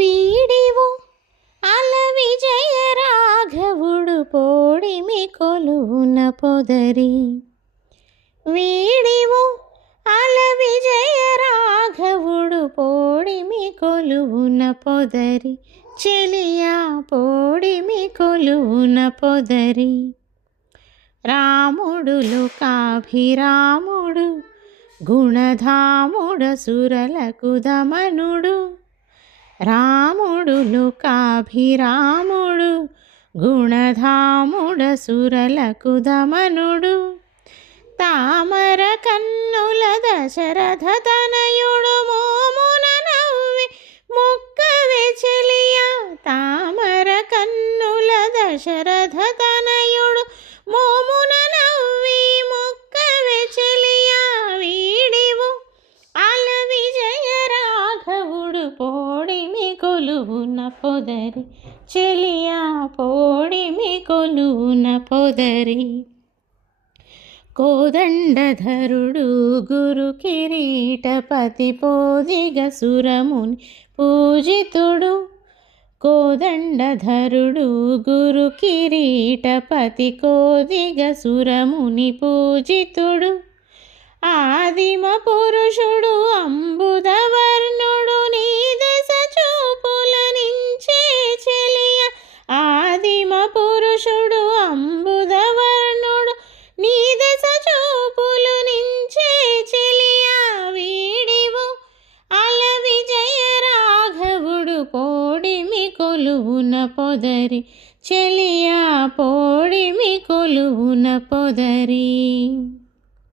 వీడివు అల విజయ రాఘవుడు పోడిమి కొలువున పొదరి. వీడివు అల విజయ రాఘవుడు పోడిమి కొలువున పొదరి. చెలియా పోడిమి కొలువున పొదరి. రాముడు లోకాభిరాముడు గుణధాముడ సురలకు దమనుడు. రాముడు లోకాభిరాముడు గుణధాముడ సురలకు దమనుడు. తామర కన్నుల దశరథ తనయుడు మోమున నవ్వి మొక్కవే చెలియా. తామర కన్నుల దశరథ తనయుడు మోమున నవ్వి మొక్కవే చెలియా. వీడివు అల విజయ రాఘవుడు పోడిమి కొలువున పొదరి. చెలియా పోడిమి కొలువున పొదరి. కోదండధరుడు గురు కిరీటపతి పోదిగ సురముని పూజితుడు. కోదండధరుడు గురు కిరీటపతి కోదిగ సురముని పూజితుడు. ఆదిమ పురుషుడు అంబుదవర్ణుడు నీ దశ చూపుల నించే చెలియ. ఆదిమ పురుషుడు అంబుదవర్ణుడు నీ దశ చూపులు నించే చెలియా. వీడివు అల విజయ రాఘవుడు పోడిమి కొలువున పొదరి. చెలియా పోడిమి కొలువున పొదరి.